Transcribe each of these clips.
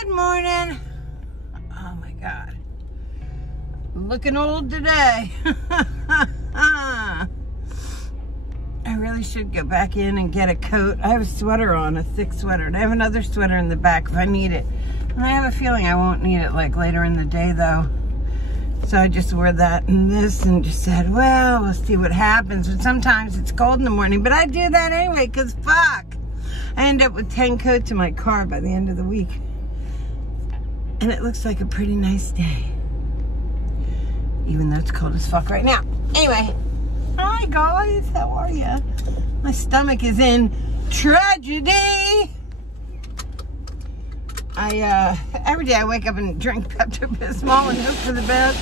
Good morning. Oh my God. Looking old today. I really should go back in and get a coat. I have a sweater on, a thick sweater. And I have another sweater in the back if I need it. And I have a feeling I won't need it like later in the day though. So I just wore that and this and just said, well, we'll see what happens. But sometimes it's cold in the morning. But I do that anyway because fuck. I end up with 10 coats in my car by the end of the week. And it looks like a pretty nice day. Even though it's cold as fuck right now. Anyway, hi guys, how are you? My stomach is in tragedy. Every day I wake up and drink Pepto-Bismol and hope for the best.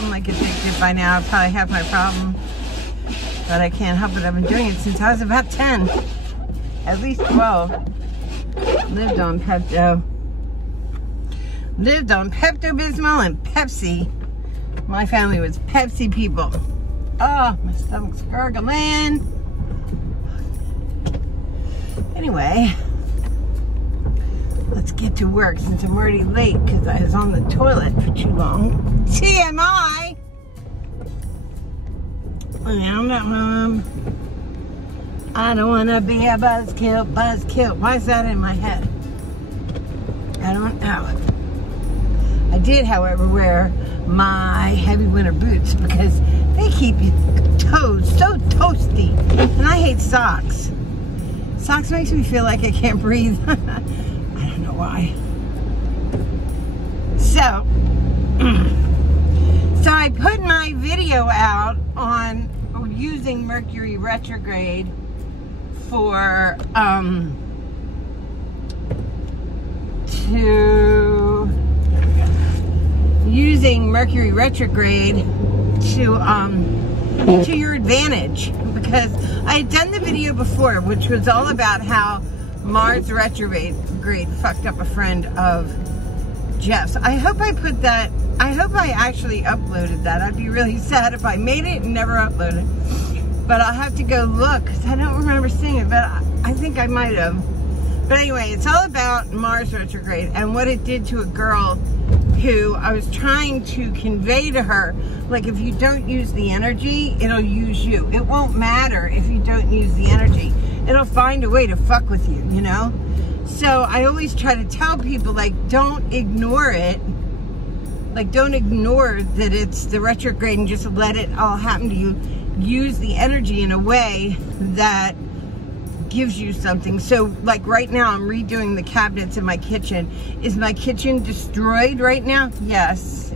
I'm like addicted by now, I probably have my problem. But I can't help it, I've been doing it since I was about 10. At least 12. Lived on Pepto. Lived on Pepto-Bismol and Pepsi. My family was Pepsi people. Oh, my stomach's gurgling. Anyway, let's get to work since I'm already late because I was on the toilet for too long. TMI! I don't want to be a buzzkill. Why is that in my head? I don't know. I did, however, wear my heavy winter boots because they keep your toes so toasty. And I hate socks. Socks makes me feel like I can't breathe. I don't know why. So I put my video out on using Mercury retrograde for using Mercury retrograde to your advantage, because I had done the video before which was all about how Mars retrograde fucked up a friend of Jeff's. I hope I put that, I hope I actually uploaded that. I'd be really sad if I made it and never uploaded it. But I'll have to go look because I don't remember seeing it, but I think I might have. But anyway, it's all about Mars retrograde and what it did to a girl who I was trying to convey to her, like, if you don't use the energy, it'll use you. It won't matter if you don't use the energy. It'll find a way to fuck with you, you know? So I always try to tell people, like, don't ignore it. Like, don't ignore that it's the retrograde and just let it all happen to you. Use the energy in a way that gives you something. So like right now I'm redoing the cabinets in my kitchen. Is my kitchen destroyed right now? Yes.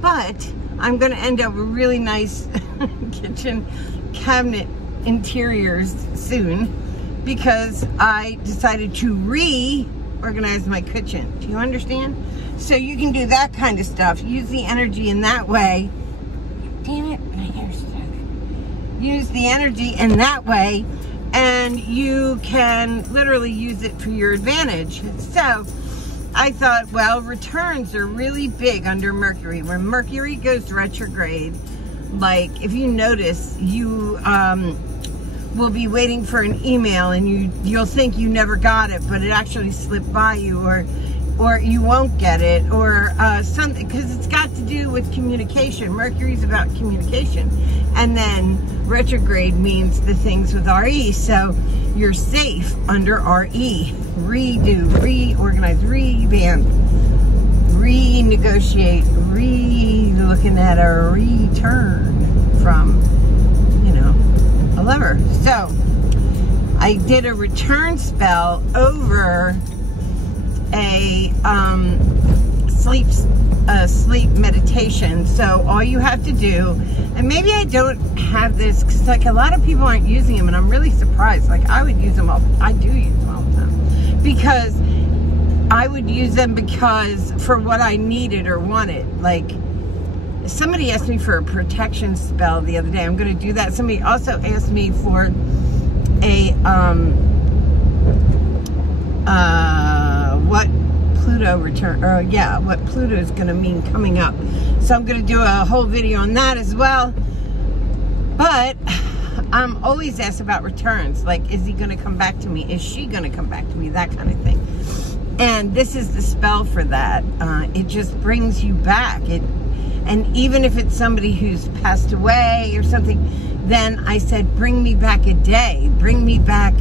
But I'm gonna end up with really nice kitchen cabinet interiors soon because I decided to reorganize my kitchen. Do you understand? So you can do that kind of stuff. Use the energy in that way. Damn it, my hair started. Use the energy in that way, and you can literally use it for your advantage. So I thought, well, returns are really big under Mercury. When Mercury goes retrograde, like if you notice, you will be waiting for an email and you'll think you never got it, but it actually slipped by you, or you won't get it, or something, because it's got to do with communication. Mercury's about communication. And then retrograde means the things with RE, so you're safe under RE. Redo, reorganize, revamp, renegotiate, looking at a return from, you know, a lever. So I did a return spell over a sleep meditation. So all you have to do, and maybe I don't have this because like a lot of people aren't using them, and I'm really surprised. Like I would use them I do use them all the time, because I would use them because for what I needed or wanted. Like somebody asked me for a protection spell the other day. I'm going to do that. Somebody also asked me for a what Pluto return, or yeah, what Pluto is going to mean coming up. So I'm going to do a whole video on that as well. But I'm always asked about returns, like, is he going to come back to me? Is she going to come back to me? That kind of thing. And this is the spell for that. It just brings you back. And even if it's somebody who's passed away or something, then I said, bring me back a day. Bring me back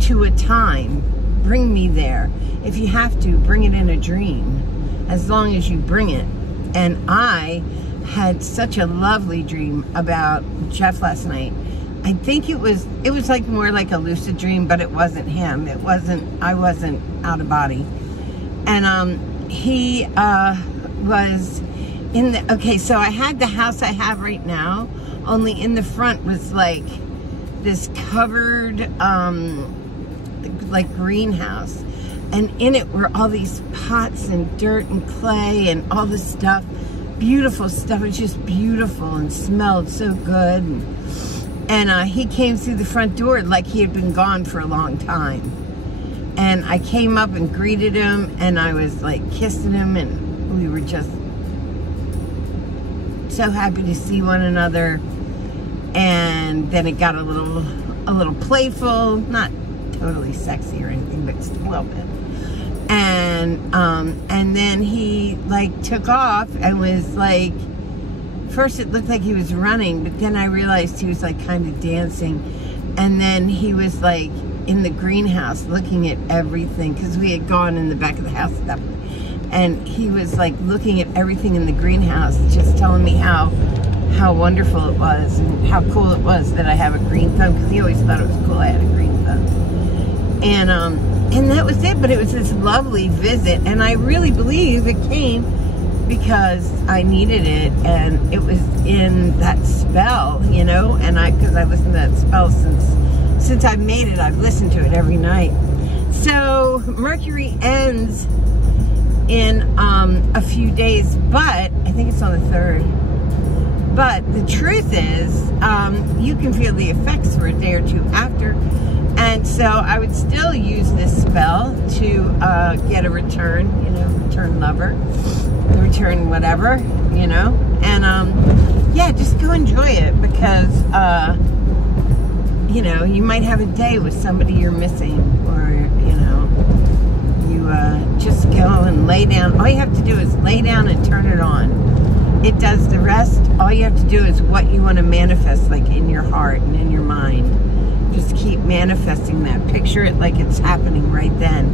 to a time. Bring me there. If you have to, bring it in a dream, as long as you bring it. And I had such a lovely dream about Jeff last night. I think it was like more like a lucid dream, but it wasn't him. I wasn't out of body. And he was in the, okay, so I had the house I have right now, only in the front was like this covered like greenhouse, and in it were all these pots and dirt and clay and all this stuff, beautiful stuff. It was just beautiful and smelled so good. And he came through the front door like he had been gone for a long time. And I came up and greeted him, and I was like kissing him, and we were just so happy to see one another. And then it got a little playful, not totally sexy or anything, but just a little bit. And then he like took off and was like, first it looked like he was running, but then I realized he was like kind of dancing. And then he was like in the greenhouse looking at everything, because we had gone in the back of the house at that point. And he was like looking at everything in the greenhouse, just telling me how wonderful it was and how cool it was that I have a green thumb, because he always thought it was cool I had a green thumb. And that was it. But it was this lovely visit, and I really believe it came because I needed it, and it was in that spell, you know. And because I listened to that spell since I've made it, I've listened to it every night. So Mercury ends in a few days, but I think it's on the 3rd. But the truth is, you can feel the effects for a day or two after. And so I would still use this spell to get a return, you know, return lover, return whatever, you know. And yeah, just go enjoy it, because you know, you might have a day with somebody you're missing, or you know, you just go and lay down. All you have to do is lay down and turn it on. It does the rest. All you have to do is what you want to manifest, like in your heart and in your mind. Just keep manifesting that. Picture it like it's happening right then.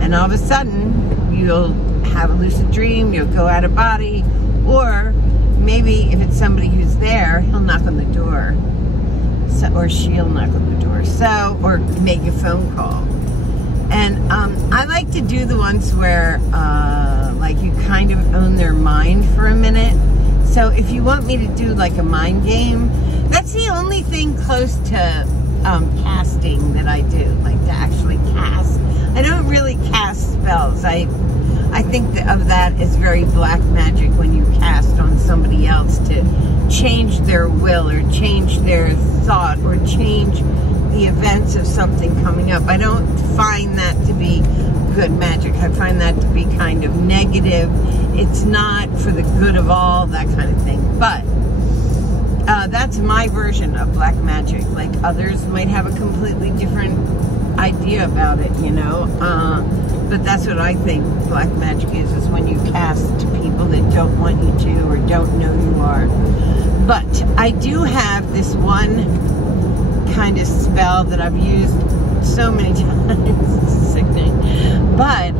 And all of a sudden, you'll have a lucid dream, you'll go out of body, or maybe if it's somebody who's there, he'll knock on the door. So, or she'll knock on the door. So, or make a phone call. And I like to do the ones where like you kind of own their mind for a minute. So if you want me to do like a mind game, that's the only thing close to casting that I do, like to actually cast. I don't really cast spells. I think of that as very black magic, when you cast on somebody else to change their will or change their thought or change the events of something coming up. I don't find that to be good magic. I find that to be kind of negative. It's not for the good of all, that kind of thing. But that's my version of black magic. Like others might have a completely different idea about it, you know. But that's what I think black magic is when you cast to people that don't want you to or don't know you are. But I do have this one kind of spell that I've used so many times. It's sickening. But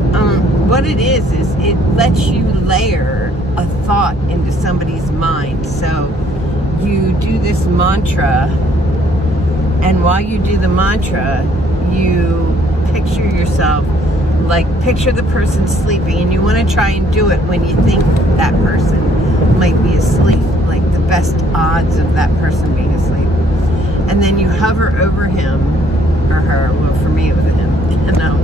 what it is it lets you layer a thought into somebody's mind. So you do this mantra, and while you do the mantra, you picture yourself, like picture the person sleeping, and you want to try and do it when you think that person might be asleep, like the best odds of that person being asleep. And then you hover over him or her. Well, for me it was him, you know.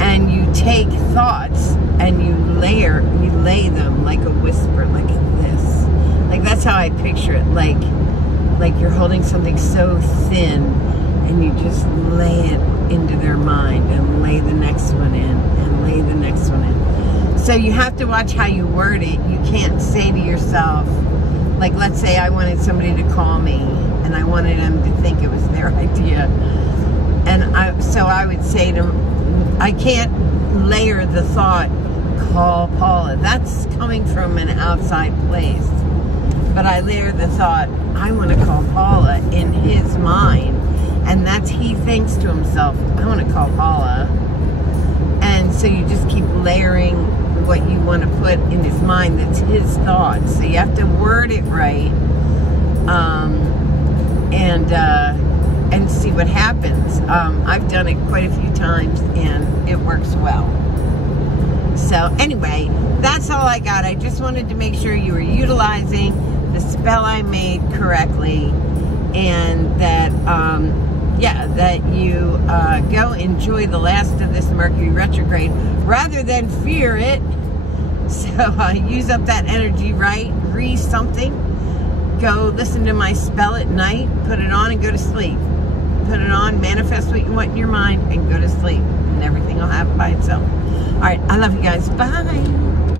And you take thoughts and you lay them like a whisper, like this. Like that's how I picture it. Like you're holding something so thin, and you just lay it into their mind, and lay the next one in, and lay the next one in. So you have to watch how you word it. You can't say to yourself, like let's say I wanted somebody to call me, and I wanted them to think it was their idea. And so I would say to them, I can't layer the thought, call Paula. That's coming from an outside place. But I layer the thought, I want to call Paula in his mind. And that's, he thinks to himself, I want to call Paula. And so you just keep layering what you want to put in his mind that's his thoughts. So you have to word it right. And see what happens. I've done it quite a few times and it works well. So anyway, that's all I got. I just wanted to make sure you were utilizing the spell I made correctly, and that yeah, that you go enjoy the last of this Mercury retrograde rather than fear it. So use up that energy right, read something, go listen to my spell at night, put it on and go to sleep. Put it on, manifest what you want in your mind, and go to sleep. And everything will happen by itself. All right, I love you guys. Bye.